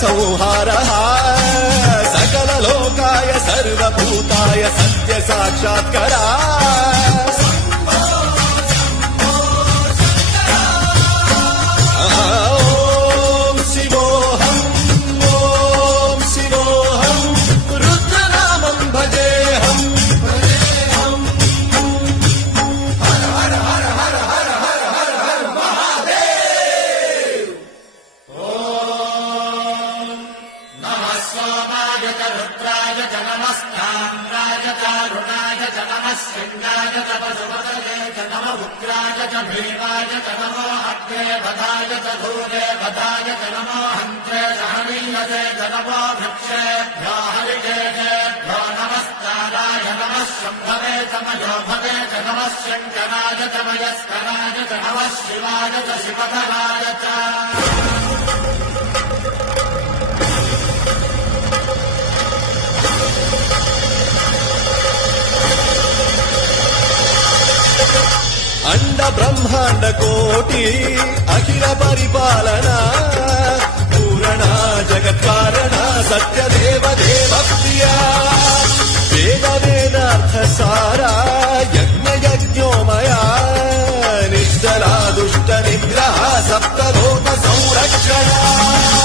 संहारः सकललोकाय सर्वभूताय सत्य साक्षात्करा शृङ्गाय च पशुपतये च नम उग्राय च भीमाय च नमो अग्ने वधाय च धूले वधाय च नमो हन्त्रे च हनीयसे च नमो वृक्षेभ्यो हरिकेशेभ्यो नमस्काराय नमः शम्भवे च मयोभवे च नमः शङ्कराय च मयस्कराय च नमः शिवाय च शिवधराय च अंड ब्रह्मांड कोटि अखिल परिपालना पूरणा जगत्कारणा सत्यदेव देव प्रिया वेद वेदार्थ सारा यज्ञ यज्ञोमया निश्चला दुष्ट निग्रह सप्तलोक संरक्षणा